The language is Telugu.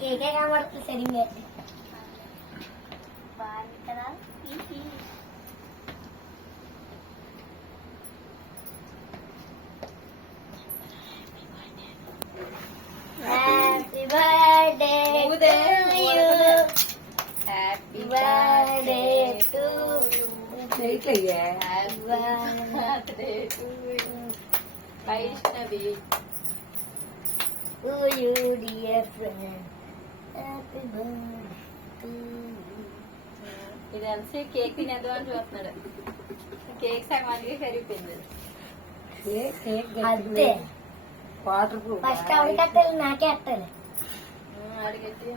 కేకే కనబడుతుంది సరిగ్గా కదా. Happy birthday to you, happy birthday to you, happy birthday to you Vaishnavi, to you dear friend, happy birthday to you. ఇది అలసి కేక్ తినేద్దాం అని చూస్తున్నాడు. కేక్ సగం అందుకే కరిగిపోయింది. అంతే ఫస్ట్ ఆవిడ కట్టాలి, నాకే కట్టాలి. అడిగట్టి